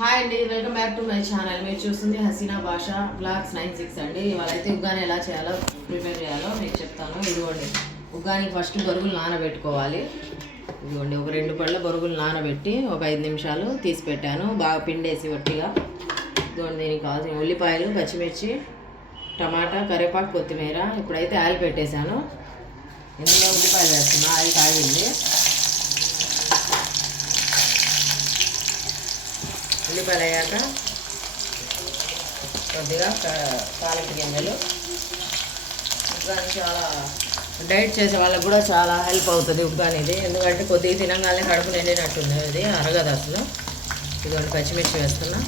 Hi అండి, welcome back to my channel. మీరు చూస్తుంది హసీనా భాష బ్లాగ్స్ 96 అండి. ఇవాళైతే ఉగ్గాని ఎలా చేయాలో ప్రిపేర్ చేయాలో మీకు చెప్తాను. ఇదిగోండి, ఉగ్గానికి ఫస్ట్ బొరుగులు నానబెట్టుకోవాలి. ఇదిగోండి, ఒక 2 పళ్ళ బొరుగులు నానబెట్టి ఒక 5 నిమిషాలు తీసి పెట్టాను, బాగా పిండేసి వట్టిగా. ఇదిగోండి, దీనికి కావాల్సిన ఉల్లిపాయలు, పచ్చిమిర్చి, టమాటా, కరివేపాకు, కొత్తిమీర. ఇప్పుడైతే ఆయిల్ పెట్టేశాను. ఇందులో ఉల్లిపాయలు వేస్తున్నా. ఆయిల్ కాగింది. ఉల్లిపాయలు అయ్యాక కొద్దిగా తాలింపు గింజలు. ఉగ్గాని చాలా డైట్ చేసే వాళ్ళకి కూడా చాలా హెల్ప్ అవుతుంది ఉగ్గాని ఇది. ఎందుకంటే కొద్దిగా తినగానే కడుపు నిండినట్టుంది, ఇది అరగదు అసలు. ఇదిగోండి, పచ్చిమిర్చి వేస్తున్నా,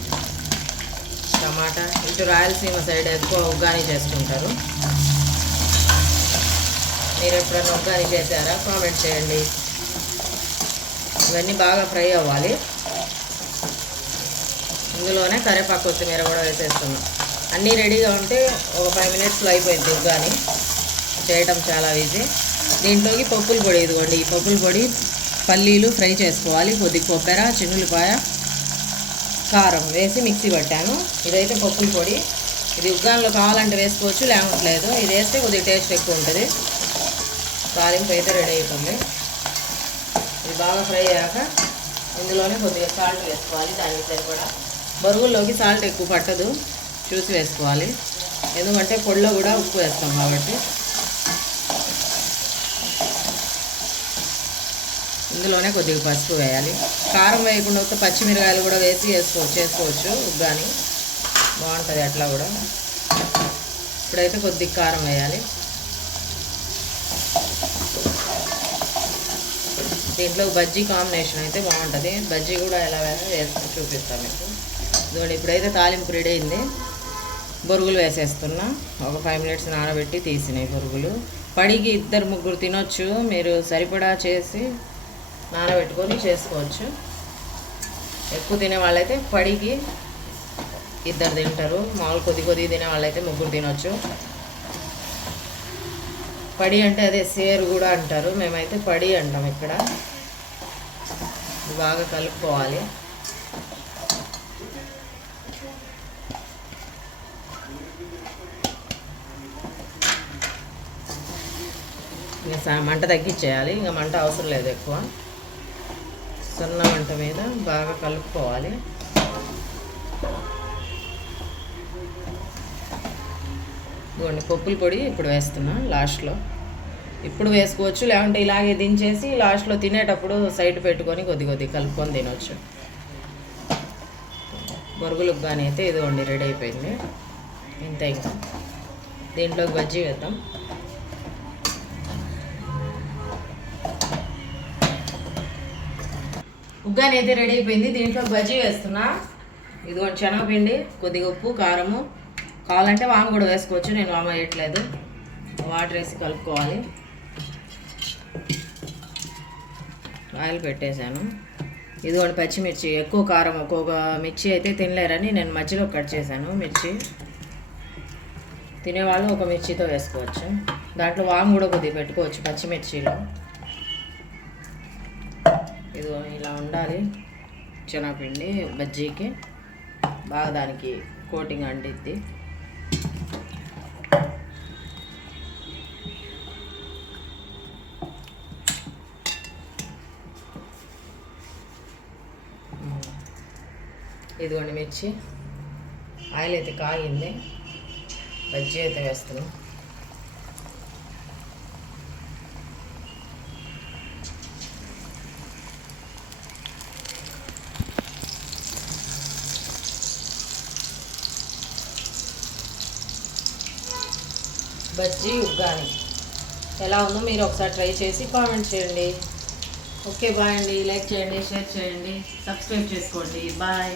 టమాటా. ఇటు రాయలసీమ సైడ్ ఎక్కువ ఉగ్గాని చేసుకుంటారు. మీరు ఎప్పుడైనా ఉగ్గాని చేశారా? కామెంట్ చేయండి. ఇవన్నీ బాగా ఫ్రై అవ్వాలి. ఇందులోనే కరివేపాకు, కొత్తిమీర కూడా వేసేస్తున్నాం. అన్నీ రెడీగా ఉంటే ఒక 5 మినిట్స్లో అయిపోయింది ఉగ్గాని. చేయటం చాలా ఈజీ. దీంట్లోకి పప్పుల పొడి. ఇదిగోండి, ఈ పప్పుల పొడి పల్లీలు ఫ్రై చేసుకోవాలి. కొద్దిగా కొబ్బెర, చిన్నులపాయ, కారం వేసి మిక్సీ పట్టాను. ఇదైతే పప్పుల పొడి. ఇది ఉగ్గానిలో కావాలంటే వేసుకోవచ్చు, లేకపోలేదు. ఇది వేస్తే కొద్దిగా టేస్ట్ ఎక్కువ ఉంటుంది. తాలింపు అయితే రెడీ అవుతుంది. ఇది బాగా ఫ్రై అయ్యాక ఇందులోనే కొద్దిగా సాల్ట్ వేసుకోవాలి. దానికి సరిపడా. బొరుగుల్లోకి సాల్ట్ ఎక్కువ పట్టదు, చూసి వేసుకోవాలి. ఎందుకంటే పొడిలో కూడా ఉప్పు వేస్తాం కాబట్టి. ఇందులోనే కొద్దిగా పసుపు వేయాలి. కారం వేయకుండా ఒక పచ్చిమిరకాయలు కూడా వేసి చేసుకోవచ్చు ఉగ్గాని, బాగుంటుంది అట్లా కూడా. ఇప్పుడైతే కొద్దిగా కారం వేయాలి. దీంట్లో బజ్జీ కాంబినేషన్ అయితే బాగుంటుంది. బజ్జీ కూడా ఎలా వేసుకొని చూపిస్తాను మీకు. ఇదిగోండి, ఇప్పుడైతే తాలింపు రెడీ అయింది. బొరుగులు వేసేస్తున్నా. ఒక 5 మినిట్స్ నానబెట్టి తీసినాయి బొరుగులు. పడికి 2-3 తినొచ్చు. మీరు సరిపడా చేసి నానబెట్టుకొని చేసుకోవచ్చు. ఎక్కువ తినే వాళ్ళైతే పడికి 2 తింటారు. మామూలు కొద్ది తినే వాళ్ళైతే 3 తినొచ్చు. పడి అంటే అదే సేరు కూడా అంటారు, మేమైతే పడి అంటాం ఇక్కడ. బాగా కలుపుకోవాలి. మంట తగ్గించేయాలి. ఇంకా మంట అవసరం లేదు ఎక్కువ. సన్న మంట మీద బాగా కలుపుకోవాలి. ఇదిగోండి, పప్పుల పొడి ఇప్పుడు వేస్తున్నా లాస్ట్లో. ఇప్పుడు వేసుకోవచ్చు, లేకుంటే ఇలాగే దించేసి లాస్ట్లో తినేటప్పుడు సైడ్ పెట్టుకొని కొద్ది కలుపుకొని తినవచ్చు. బొరుగులు ఉగ్గాని అయితే ఇదిగోండి రెడీ అయిపోయింది. ఇంతే. ఇంకా దీంట్లోకి బజ్జీ వేద్దాం. ఉగ్గాని అయితే రెడీ అయిపోయింది. దీంట్లో బజ్జీ వేస్తున్నా. ఇదిగోండి, శనగపిండి, కొద్దిగా ఉప్పు, కారము. కావాలంటే వాము కూడా వేసుకోవచ్చు, నేను వాము వేయట్లేదు. వాటర్ వేసి కలుపుకోవాలి. ఆయిల్ పెట్టేశాను. ఇదిగోండి, పచ్చిమిర్చి. ఎక్కువ కారం ఒక్కొక్క మిర్చి అయితే తినలేరని నేను మధ్యలో కట్ చేశాను మిర్చి. తినేవాళ్ళు ఒక మిర్చితో వేసుకోవచ్చు. దాంట్లో వాము కూడా కొద్దిగా పెట్టుకోవచ్చు పచ్చిమిర్చిలో. ఇదిగో ఇలా ఉండాలి శనగపిండి బజ్జీకి. బాగా దానికి కోటింగ్ అంటిద్ది. ఇదిగోండి మిర్చి. ఆయిల్ అయితే కాగింది. బజ్జీ అయితే వేస్తున్నాం. బజ్జీ ఉగ్గాని ఎలా ఉందో మీరు ఒకసారి ట్రై చేసి కామెంట్ చేయండి. ఓకే, బాయ్ అండి. లైక్ చేయండి, షేర్ చేయండి, సబ్స్క్రైబ్ చేసుకోండి. బాయ్.